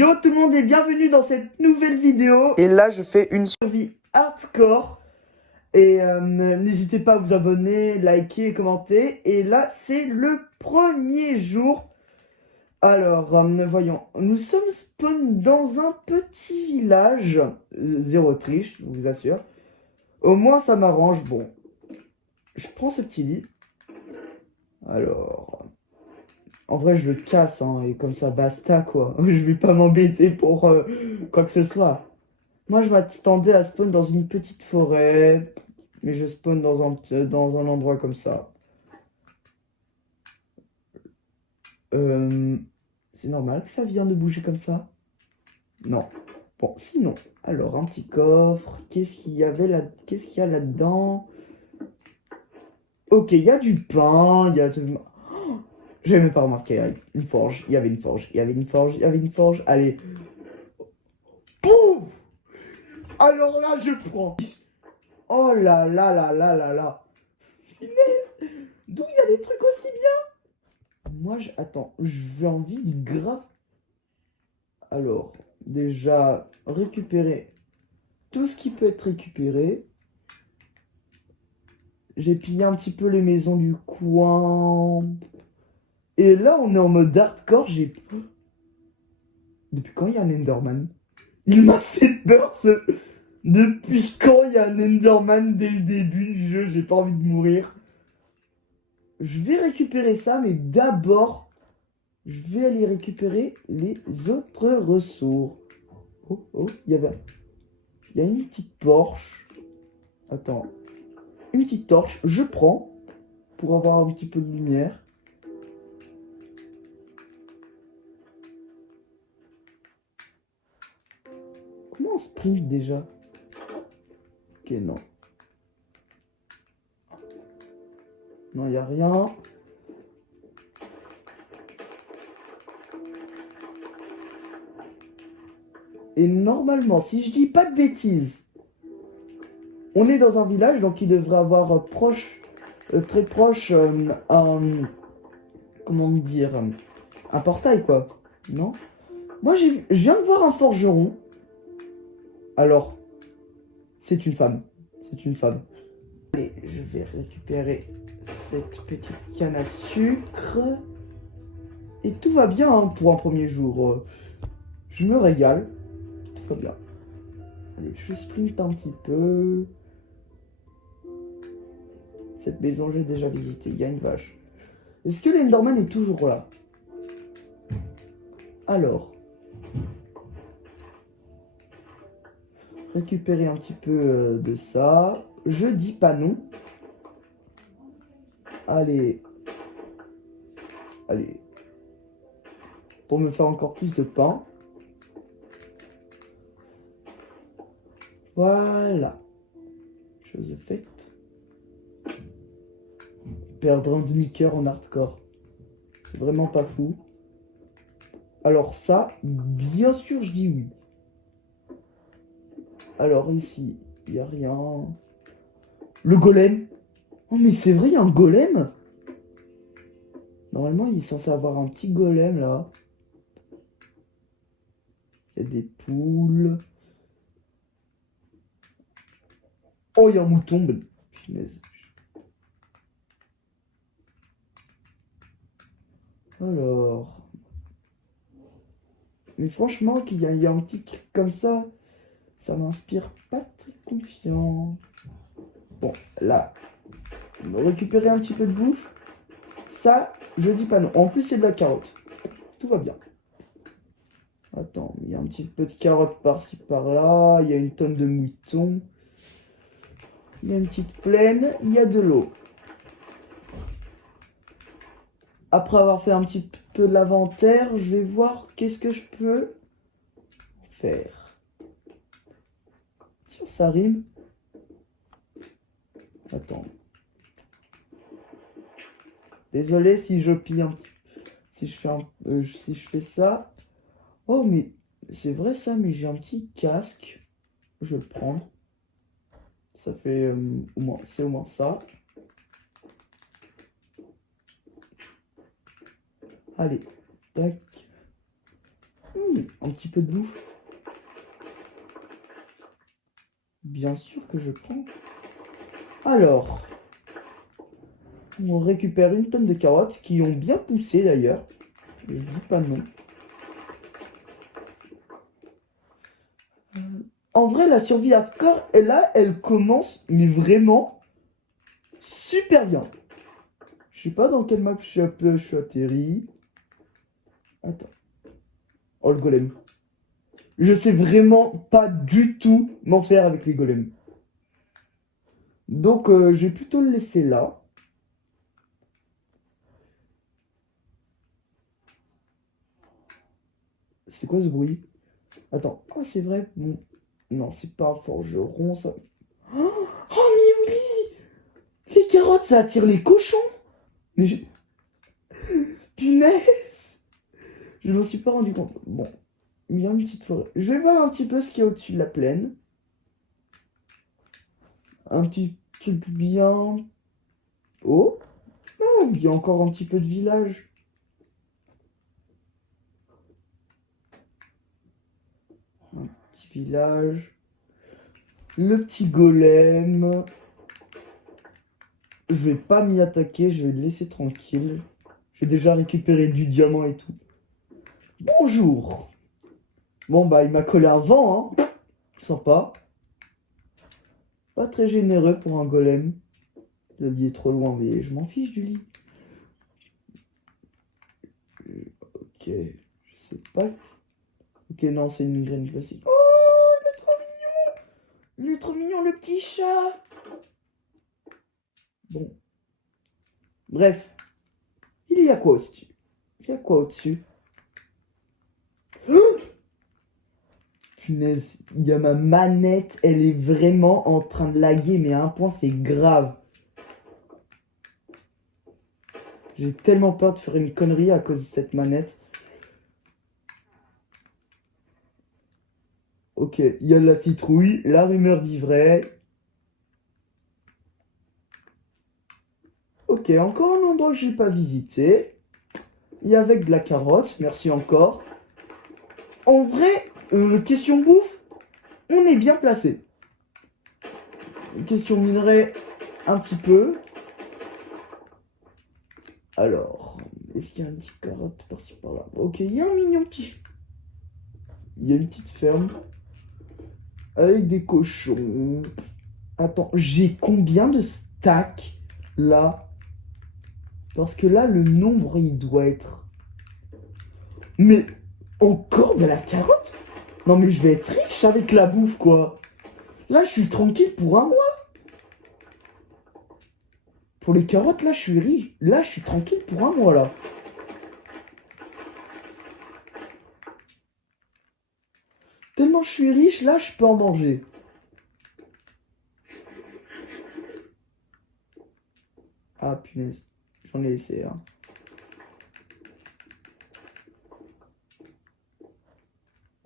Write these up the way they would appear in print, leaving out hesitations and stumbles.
Yo tout le monde et bienvenue dans cette nouvelle vidéo. Et là, je fais une survie hardcore. Et n'hésitez pas à vous abonner, liker, commenter. Et là, c'est le premier jour. Alors, voyons. Nous sommes spawn dans un petit village. Zéro triche, je vous assure. Au moins, ça m'arrange. Bon, je prends ce petit lit. Alors... En vrai, je le casse, hein, et comme ça, basta, quoi. Je vais pas m'embêter pour quoi que ce soit. Moi, je m'attendais à spawn dans une petite forêt, mais je spawn dans un endroit comme ça. C'est normal que ça vienne de bouger comme ça? Non. Bon, sinon, alors, un petit coffre. Qu'est-ce qu'il y avait là? Qu'est-ce qu'il y a là-dedans? Ok, il y a du pain, il y a... J'avais même pas remarqué, une forge, il y avait une forge, il y avait une forge, il y avait une forge, allez. Boum! Alors là, je prends. Oh là là là là là là. D'où il y a des trucs aussi bien? Moi, attends, je vais envie de grave. Alors, déjà, récupérer tout ce qui peut être récupéré. J'ai pillé un petit peu les maisons du coin. Et là, on est en mode hardcore. Depuis quand il y a un Enderman? Il m'a fait peur, ce... Depuis quand il y a un Enderman dès le début du jeu? J'ai pas envie de mourir. Je vais récupérer ça, mais d'abord, je vais aller récupérer les autres ressources. Oh, oh, il y a une petite torche. Attends. Une petite torche, je prends pour avoir un petit peu de lumière. Comment on sprint déjà? Ok, non. Non, il n'y a rien. Et normalement, si je dis pas de bêtises, on est dans un village, donc il devrait avoir très proche, comment dire, un portail, quoi. Non? Moi, je viens de voir un forgeron. Alors, c'est une femme. C'est une femme. Allez, je vais récupérer cette petite canne à sucre. Et tout va bien, hein, pour un premier jour. Je me régale. Tout va bien. Allez, je sprint un petit peu. Cette maison, j'ai déjà visité. Il y a une vache. Est-ce que l'Enderman est toujours là? Alors. Récupérer un petit peu de ça. Je dis pas non. Allez. Allez. Pour me faire encore plus de pain. Voilà. Chose faite. Perdre un demi-cœur en hardcore. C'est vraiment pas fou. Alors ça, bien sûr, je dis oui. Alors ici, il n'y a rien. Le golem. Oh mais c'est vrai, il y a un golem. Normalement, il est censé avoir un petit golem là. Il y a des poules. Oh, il y a un mouton. Punaise. Alors. Mais franchement, qu'il y a un petit truc comme ça m'inspire pas très confiant. Bon, là, récupérer un petit peu de bouffe. Ça, je dis pas non. En plus, c'est de la carotte. Tout va bien. Attends, il y a un petit peu de carotte par-ci, par-là. Il y a une tonne de moutons. Il y a une petite plaine. Il y a de l'eau. Après avoir fait un petit peu de l'inventaire, je vais voir qu'est-ce que je peux faire. Tiens, ça rime. Attends. Désolé si je pille un... Si je fais ça. Oh, mais c'est vrai ça, mais j'ai un petit casque. Je vais le prendre. Ça fait au moins... C'est au moins ça. Allez. Tac. Un petit peu de bouffe. Bien sûr que je prends. Alors, on récupère une tonne de carottes qui ont bien poussé d'ailleurs. Je dis pas non. En vrai, la survie hardcore, et là, elle commence, mais vraiment super bien. Je sais pas dans quelle map je suis atterri. Attends. Oh, le golem. Je sais vraiment pas du tout m'en faire avec les golems. Donc, je vais plutôt le laisser là. C'est quoi ce bruit? Attends. Ah, c'est vrai. Bon. Non, c'est pas un forgeron, ça. Oh, mais oui! Les carottes, ça attire les cochons! Mais je... Punaise! Je m'en suis pas rendu compte. Bon. Il y a une petite forêt. Je vais voir un petit peu ce qu'il y a au-dessus de la plaine. Un petit truc bien... Oh! Oh, il y a encore un petit peu de village. Un petit village. Le petit golem. Je vais pas m'y attaquer, je vais le laisser tranquille. J'ai déjà récupéré du diamant et tout. Bonjour! Bon bah il m'a collé un vent, hein. Sympa. Pas très généreux pour un golem. Le lit est trop loin, mais je m'en fiche du lit. Ok, je sais pas. Ok, non, c'est une graine classique. Oh, il est trop mignon! Il est trop mignon, le petit chat! Bon. Bref. Il y a quoi au-dessus? Il y a quoi au-dessus? Oh, punaise, il y a ma manette, elle est vraiment en train de laguer, mais à un point, c'est grave. J'ai tellement peur de faire une connerie à cause de cette manette. Ok, il y a de la citrouille, la rumeur dit vrai. Ok, encore un endroit que j'ai pas visité. Et avec de la carotte, merci encore. En vrai, question bouffe, on est bien placé. Question minerai, un petit peu. Alors, est-ce qu'il y a une petite carotte par-ci par-là? Ok, il y a un mignon petit... Il y a une petite ferme. Avec des cochons. Attends, j'ai combien de stacks là? Parce que là, le nombre, il doit être... Mais encore de la carotte? Non mais je vais être riche avec la bouffe, quoi. Là, je suis tranquille pour un mois. Pour les carottes, là, je suis riche. Là, je suis tranquille pour un mois, là. Tellement je suis riche, là, je peux en manger. Ah, punaise. J'en ai laissé, hein.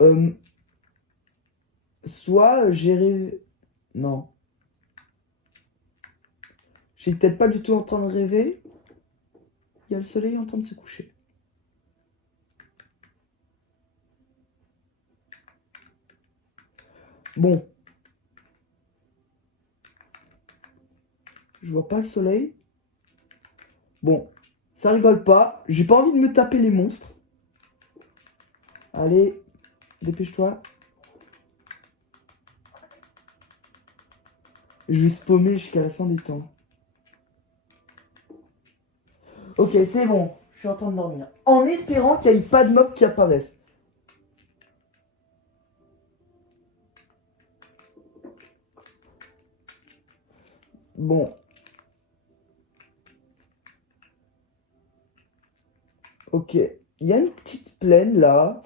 Euh, soit j'ai rêvé... Non. J'ai peut-être pas du tout en train de rêver. Il y a le soleil en train de se coucher. Bon. Je vois pas le soleil. Bon. Ça rigole pas. J'ai pas envie de me taper les monstres. Allez. Dépêche-toi. Je vais spawner jusqu'à la fin des temps. Ok, c'est bon. Je suis en train de dormir. En espérant qu'il n'y ait pas de mobs qui apparaissent. Bon. Ok. Il y a une petite plaine là.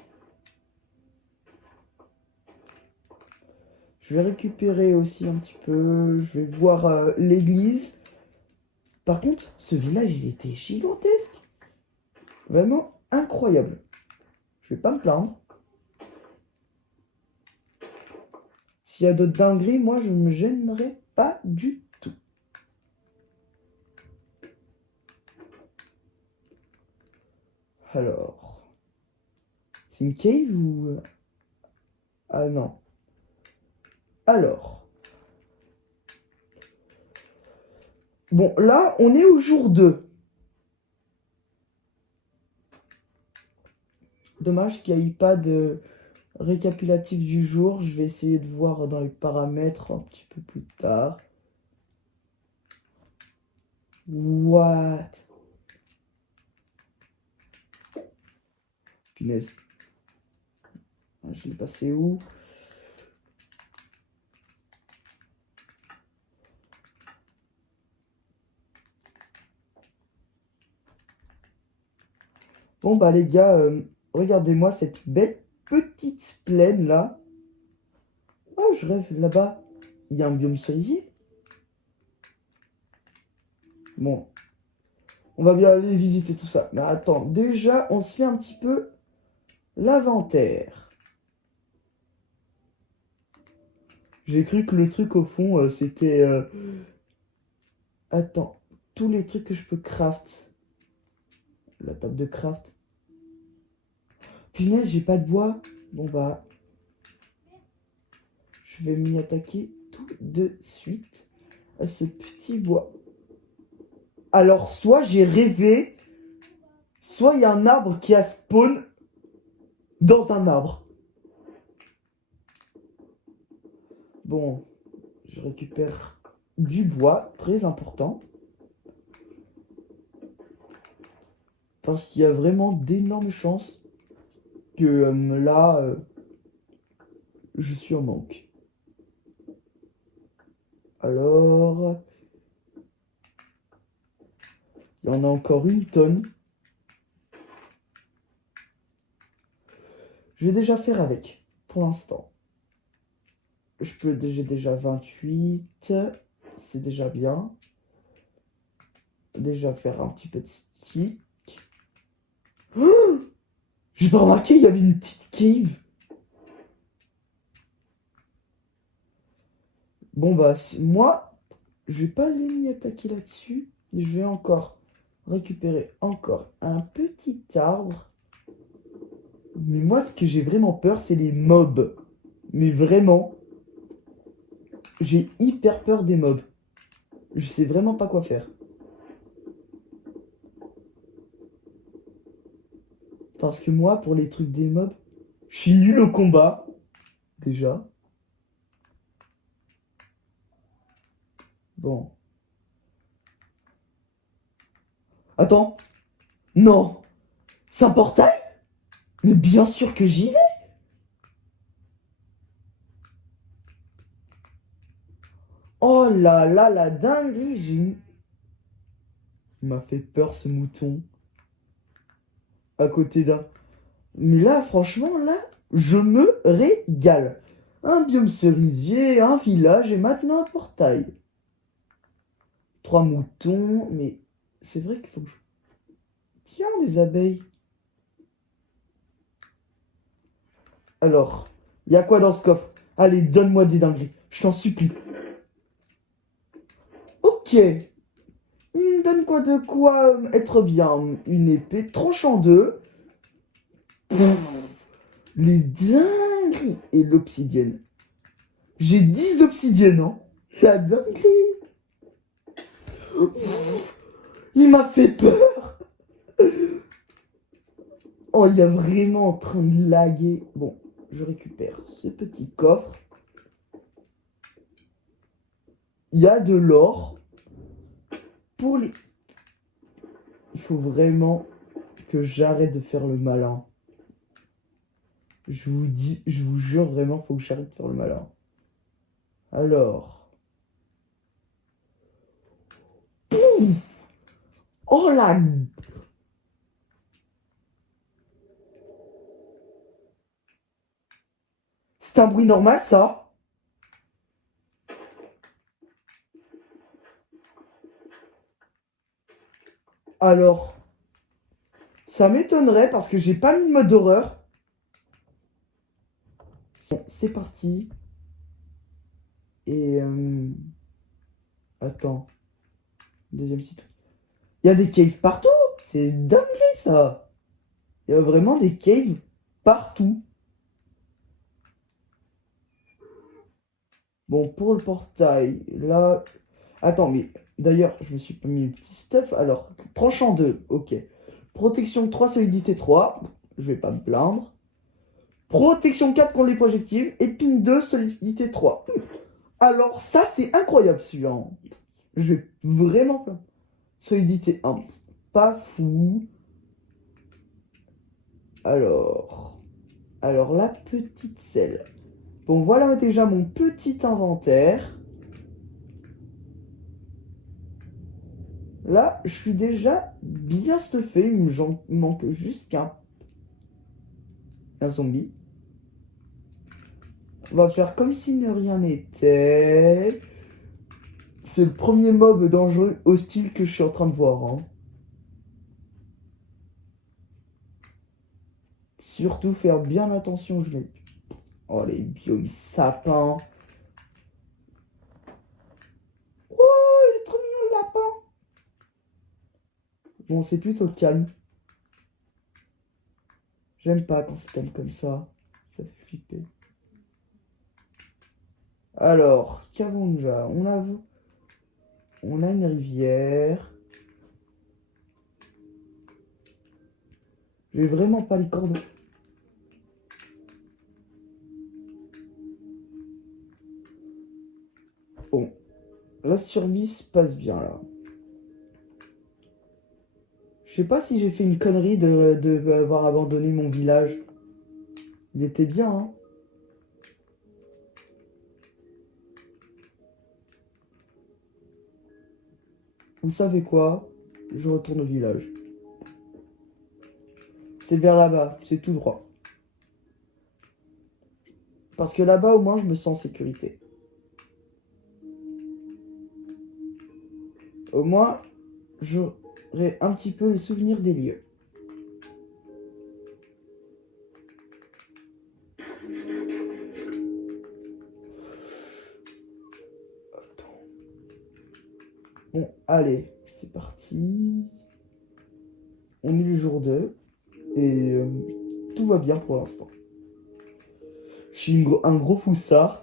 Je vais récupérer aussi un petit peu. Je vais voir l'église. Par contre, ce village, il était gigantesque. Vraiment incroyable. Je vais pas me plaindre. S'il y a d'autres dingueries, moi, je ne me gênerai pas du tout. Alors, C'est une cave ou... Ah non. Alors. Bon, là, on est au jour 2. Dommage qu'il n'y ait pas de récapitulatif du jour. Je vais essayer de voir dans les paramètres un petit peu plus tard. What? Punaise. Je l'ai passé où? Bon bah les gars, regardez-moi cette belle petite plaine là. Oh, je rêve là-bas. Il y a un biome cerisier. Bon, on va bien aller visiter tout ça. Mais attends, déjà, on se fait un petit peu l'inventaire. J'ai cru que le truc au fond, c'était... Attends, tous les trucs que je peux craft. La table de craft. Punaise, j'ai pas de bois. Bon bah... Je vais m'y attaquer tout de suite à ce petit bois. Alors, soit j'ai rêvé, soit il y a un arbre qui a spawn dans un arbre. Bon, je récupère du bois, très important. Parce qu'il y a vraiment d'énormes chances que là, je suis en manque. Alors, il y en a encore une tonne. Je vais déjà faire avec, pour l'instant. J'ai déjà 28, c'est déjà bien. Déjà faire un petit peu de stick. Oh, j'ai pas remarqué, il y avait une petite cave. Bon bah, moi, je vais pas aller m'y attaquer là-dessus. Je vais encore récupérer encore un petit arbre. Mais moi, ce que j'ai vraiment peur, c'est les mobs. Mais vraiment, j'ai hyper peur des mobs. Je sais vraiment pas quoi faire. Parce que moi, pour les trucs des mobs, je suis nul au combat. Déjà. Bon. Attends. Non. C'est un portail? Mais bien sûr que j'y vais. Oh là là, la dinguerie. Il m'a fait peur ce mouton. À côté d'un... Mais là, franchement, là, je me régale. Un biome cerisier, un village et maintenant un portail. 3 moutons, mais c'est vrai qu'il faut que je... Tiens, des abeilles. Alors, il y a quoi dans ce coffre? Allez, donne-moi des dingueries, je t'en supplie. Ok. Il me donne quoi de quoi être bien? Une épée tranche en deux. Les dingueries et l'obsidienne. J'ai 10 d'obsidienne, hein. La dinguerie. Il m'a fait peur. Oh, il est vraiment en train de laguer. Bon, je récupère ce petit coffre. Il y a de l'or. Pour les... Il faut vraiment que j'arrête de faire le malin. Je vous dis, je vous jure vraiment, faut que j'arrête de faire le malin. Alors. Pouf. Oh la... C'est un bruit normal, ça? Alors, ça m'étonnerait parce que j'ai pas mis de mode horreur. Bon, c'est parti. Et... Attends. Deuxième site. Il y a des caves partout. C'est dingue, ça. Il y a vraiment des caves partout. Bon, pour le portail, là... Attends, mais d'ailleurs, je me suis pas mis le petit stuff. Alors, tranchant 2, ok. Protection 3, solidité 3. Je vais pas me plaindre. Protection 4 contre les projectiles. Épine 2, solidité 3. Alors, ça, c'est incroyable, celui-là. Je vais vraiment pas. Solidité 1. Pas fou. Alors... Alors, la petite selle. Bon, voilà déjà mon petit inventaire. Là, je suis déjà bien stuffé. Il me manque juste un zombie. On va faire comme si de rien n'était. C'est le premier mob dangereux hostile que je suis en train de voir. Hein. Surtout faire bien attention. Je mets... Oh, les biomes sapins. Oh, il est trop mignon le lapin. Bon, c'est plutôt calme. J'aime pas quand c'est calme comme ça. Ça fait flipper. Alors, qu'avons-nous là? On a une rivière. J'ai vraiment pas les cordes. Bon, la survie se passe bien là. Je sais pas si j'ai fait une connerie de avoir abandonné mon village. Il était bien, hein. Vous savez quoi? Je retourne au village. C'est vers là-bas, c'est tout droit. Parce que là-bas, au moins, je me sens en sécurité. Au moins, j'aurai un petit peu le souvenir des lieux. Attends. Bon, allez, c'est parti. On est le jour 2. Et tout va bien pour l'instant. Je suis un gros foussard.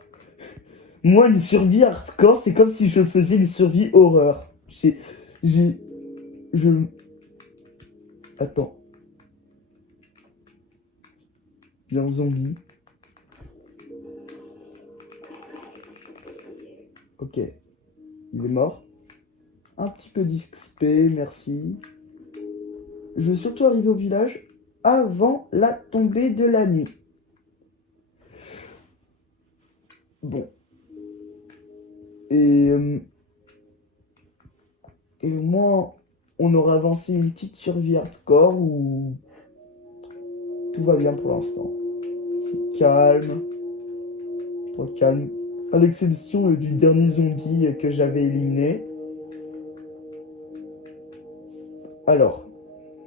Moi, une survie hardcore, c'est comme si je faisais une survie horreur. J'ai... Je... Attends. Il y a un zombie. Ok. Il est mort. Un petit peu d'XP, merci. Je veux surtout arriver au village avant la tombée de la nuit. Bon. Et... Et au moins, on aura avancé une petite survie hardcore où tout va bien pour l'instant. C'est calme. Trop calme. À l'exception du dernier zombie que j'avais éliminé. Alors,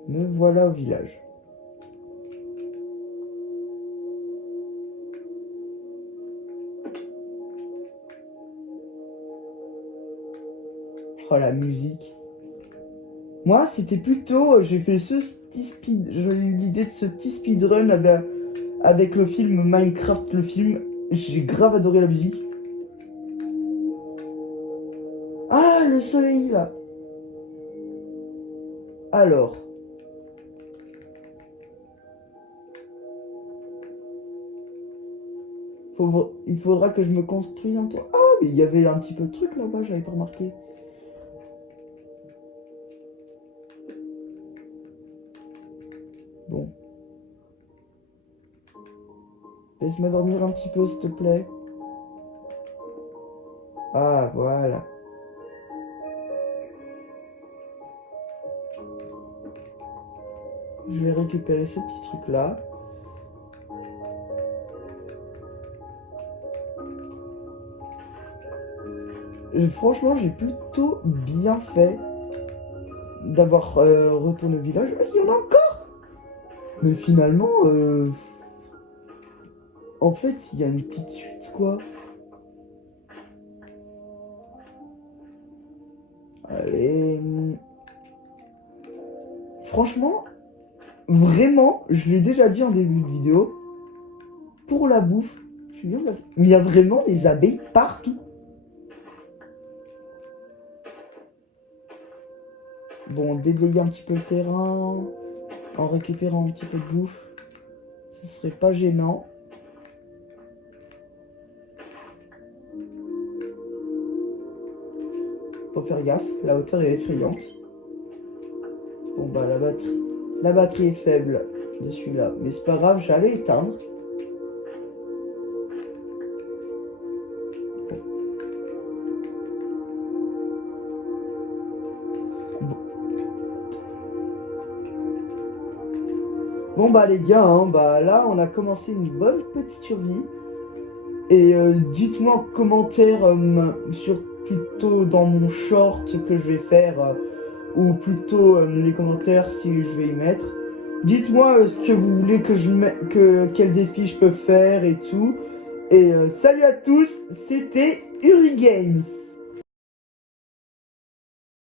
me voilà au village. Oh la musique. Moi, c'était plutôt... J'ai fait ce petit speed... J'ai eu l'idée de ce petit speedrun avec le film Minecraft, le film. J'ai grave adoré la musique. Ah, le soleil, là. Alors. Il faudra que je me construise un toit. Ah, mais il y avait un petit peu de truc là-bas, j'avais pas remarqué. Bon. Laisse-moi dormir un petit peu, s'il te plaît. Ah, voilà. Je vais récupérer ce petit truc-là. Franchement, j'ai plutôt bien fait d'avoir retourné au village. Ah, il y en a encore! Mais finalement, en fait, il y a une petite suite, quoi. Allez. Franchement, vraiment, je l'ai déjà dit en début de vidéo, pour la bouffe, je suis bien placé. Mais il y a vraiment des abeilles partout. Bon, déblayer un petit peu le terrain, en récupérant un petit peu de bouffe, ce serait pas gênant. Faut faire gaffe, la hauteur est effrayante. Bon bah la batterie est faible de celui-là, mais c'est pas grave, j'allais éteindre. Bon bah les gars, hein, bah là on a commencé une bonne petite survie. Et dites-moi en commentaire, sur plutôt dans mon short que je vais faire, ou plutôt les commentaires si je vais y mettre. Dites-moi ce que vous voulez que je mette, quel défi je peux faire et tout. Et salut à tous, c'était Uri Games.